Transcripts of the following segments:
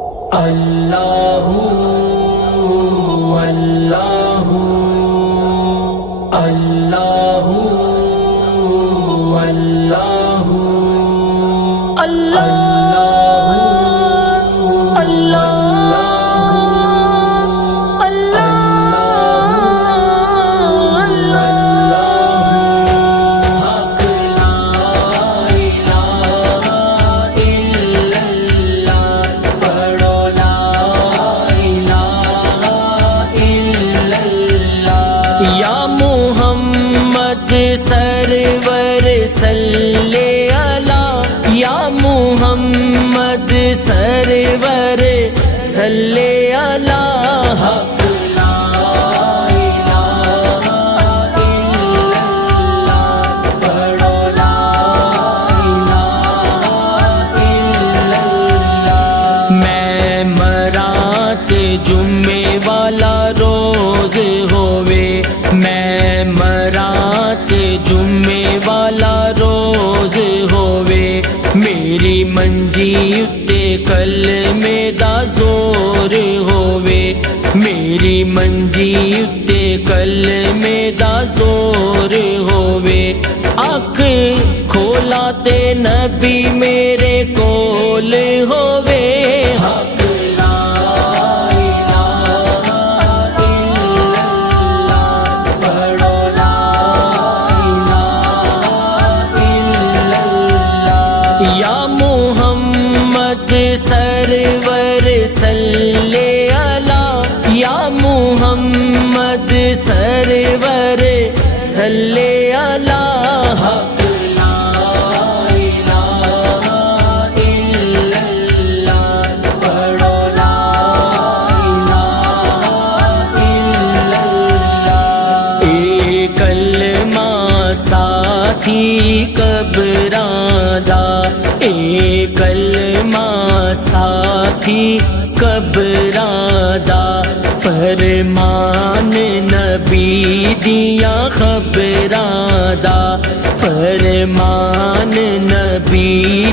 اللہ اللہ اللہ اللہ اللہ سرور صلی اللہ یا محمد سرور صلی اللہ حق لا الہ الا اللہ پڑھو لا الہ الا اللہ۔ میں مرات جمعے والا روز ہووے، میں مرات جمعے والا روز ہووے، میری منجی اتے کلمے دا زور ہووے، میری منجی اتے کلمے دا زور ہووے، اکھ کھولا تے نبی میرے کول ہووے، حق یا محمد سرور صلی اللہ یا محمد سرور صلی اللہ حق لا الہ الا اللہ پڑھو لا الہ الا اللہ۔ اے کلمہ ساتھی قبراں دا، اے کلمہ ساتھی قبراں دا، فرمان نبی دیاں خبراں دا، فرمان نبی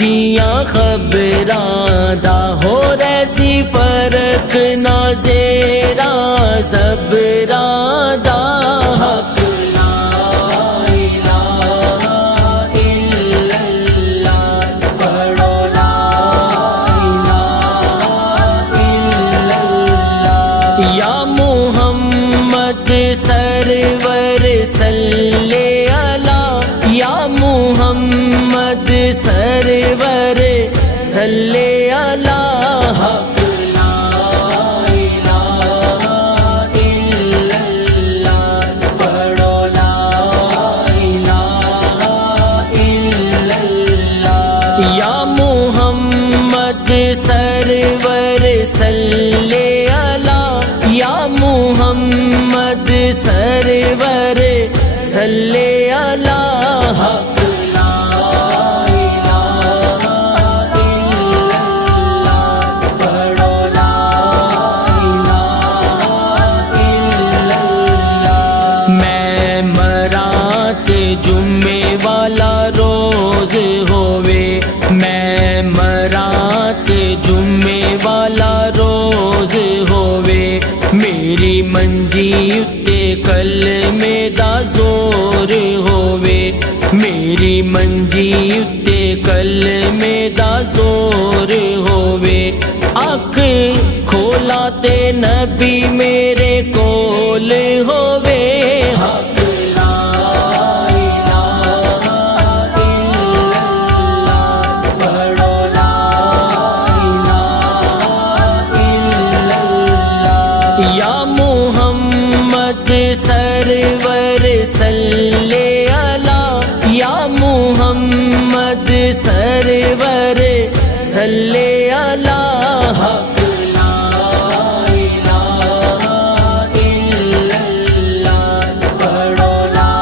دیاں خبراں دا، ہو ریسی فرق نہ زیراں زبراں دا، حق یا محمد سرور صلی اللہ یا محمد سرور صلی اللہ حق لا الہ الا اللہ پڑھو لا الہ الا اللہ۔ یا محمد سرور صلی یا محمد سرور صلی اللہ حق لا الہ الا اللہ پڑھو لا الہ الا اللہ۔ میں مرات جمعے والا روز ہووے، میں مرات جمعے والا روز ہووے، میری منجی اتے کلمے دا زور ہووے، میری منجی اتے کلمے دا زور ہووے، اکھ کھولا تے نبی میرے کول ہووے، حق یا محمد سرور صلی اللہ یا محمد سرور صلی اللہ حق لا الہ الا اللہ پڑھو لا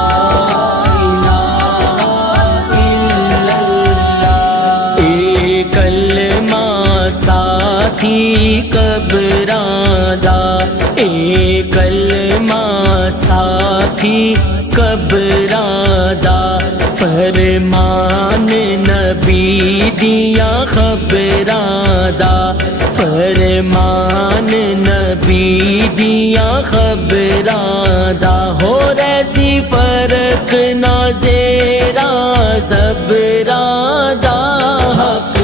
الہ الا اللہ۔ اے کلمہ ساتھی قبراں دا، اے کلمہ ساتھی قبراں دا، فرمان نبی دیا خبراں دا، فرمان نبی دیا خبراں دا، ہو ایسی فرق نہ زیرا زبراں دا، حق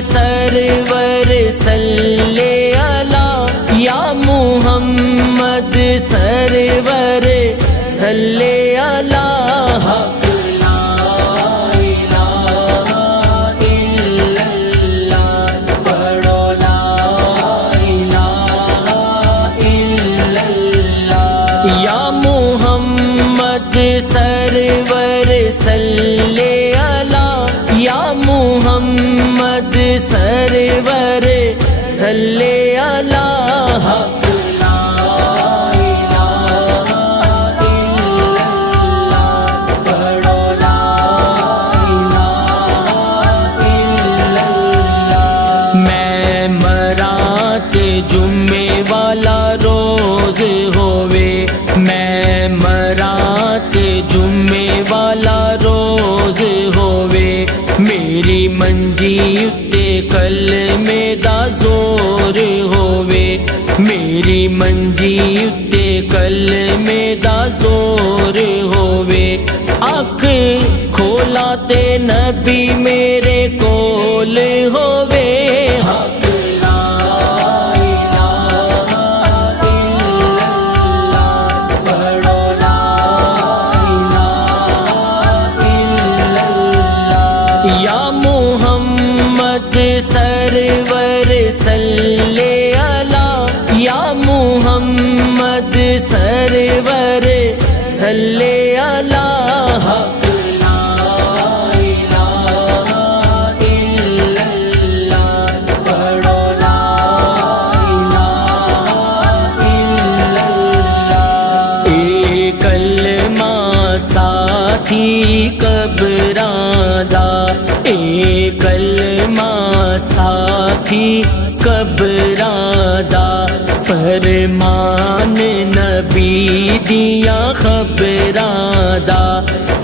سرور صلی علی یا محمد سرور صلی علی، حق لا الہ الا اللہ، پڑھو لا الہ الا اللہ، یا محمد سرور صلی علی یا محمد سرور صلی علی، حق لا الہ الا اللہ، پڑھو لا الہ الا اللہ۔ میں مرات جمعے والا روز ہووے، میں مرات جمعے والا روز ہووے، میری منجی اتے کلمے دا زور ہووے، میری منجی اتے کلمے دا زور ہووے، اکھ کھولا تے نبی میرے کول ہووے، حق لا الہ الا اللہ، پڑھو لا الہ الا اللہ، یا محمد سرور صلی علی یا محمد سرور صلی علی، حق لا الہ الا اللہ، پڑھو لا الہ الا اللہ، اے کلمہ ساتھی قبراں دا، اے کلمہ ساتھی قبراں دا، فرمان نبی دیا خبراں دا،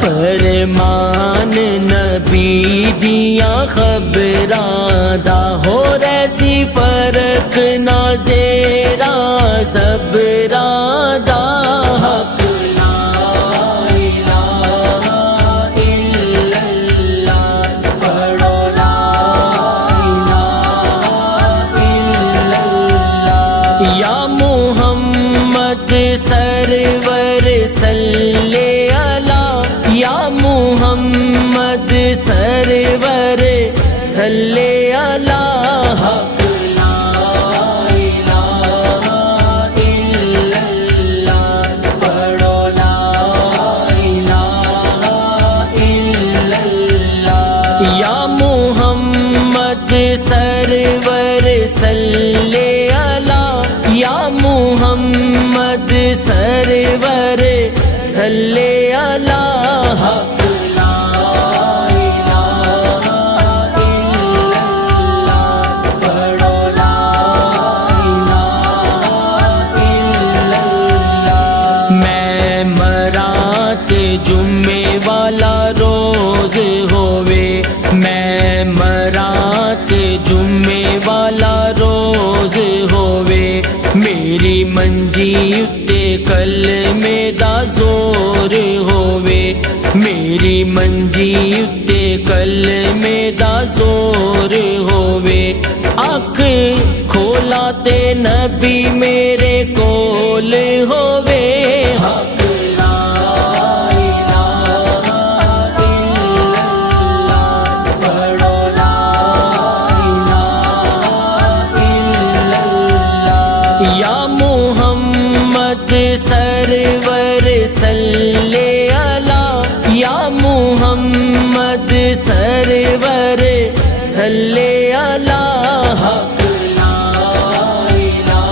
فرمان نبی دیا خبراں دا، ہو ایسی فرق نہ زیرا زبراں دا، حق یا محمد سرور صلی علی یا محمد سرور صلی علی، حق لا الہ الا اللہ، پڑھو لا الہ الا اللہ، یا محمد سرور صلی علی یا محمد سرور صلی علی، حق لا الہ الا اللہ، پڑھو لا الہ الا اللہ۔ میں مرات جمعے والا روز ہووے، میں مرات جمعے والا روز ہووے، میری منجی اتے کلمے دا زور ہووے، میری منجی اتے کلمے دا زور ہووے، اکھ کھولا تے نبی میرے کول ہووے، حق لا الہ الا اللہ، پڑھو لا الہ الا اللہ، یا محمد سرور صلی علی یا محمد سرور صلی علی، حق لا الہ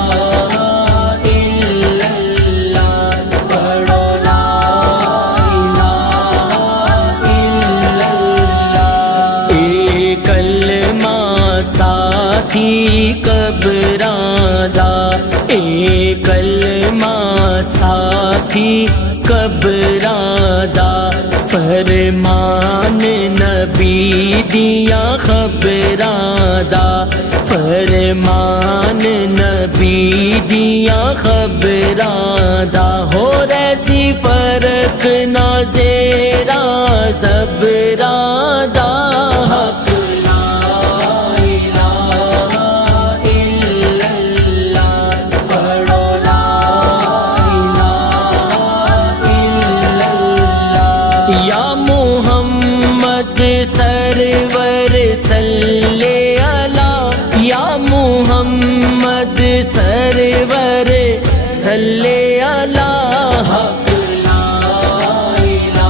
الا اللہ، پڑھو لا الہ الا اللہ، ساتھی قبراں دا، اے کلمہ ساتھی قبراں دا، فرمان نبی دیا خبراں دا، فرمان نبی دیا خبراں دا، ہو ریسی فرق نہ زیرا زبراں دا، حق سرور صلی علی یا محمد سرور صلی علی، حق لا الہ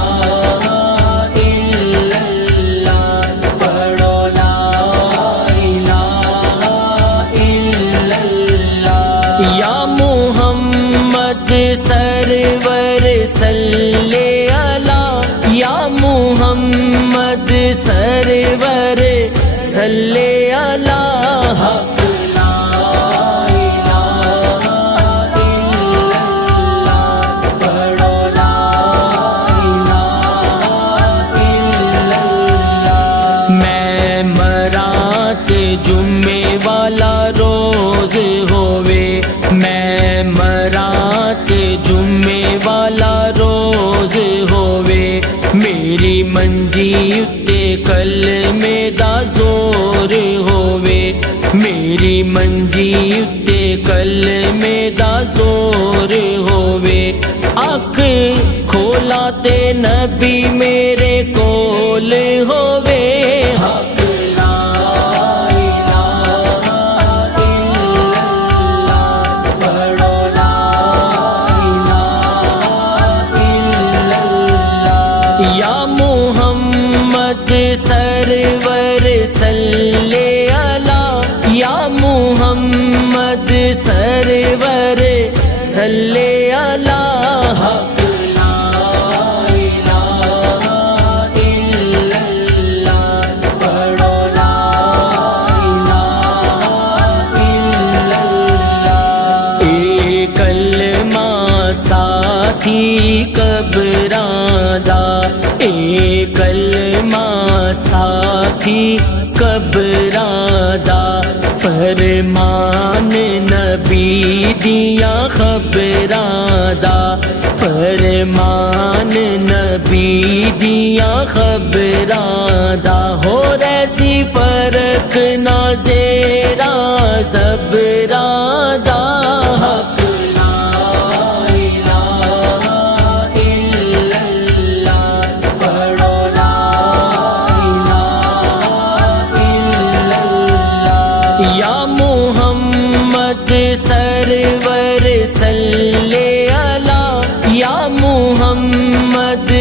الا اللہ، پڑھو لا الہ الا اللہ، یا محمد سرور صلی علی یا محمد سرور صلی علی، حق لا الہ الا اللہ، پڑھو لا الہ الا اللہ، میں مرات جمعے والا روز ہووے، میں مرات جمعے والا روز ہووے، میری منجی اتے کلمے دا زور ہووے، میری منجی اتے کلمے دا زور ہووے، اکھ کھولا تے نبی میرے کول ہووے، حق سرور صلی علی یا محمد سرور صلی علی، حق لا الہ الا اللہ، پڑھو لا الہ الا اللہ، اے کلمہ ساتھی قبراں دا، اے کلمہ ساتھی قبراں دا، فرمان نبی دیا خبراں دا، فرمان نبی دیا خبراں دا، ہو ریسی فرق نہ زیرا زبراں دا، حق سرور صلی علی یا محمد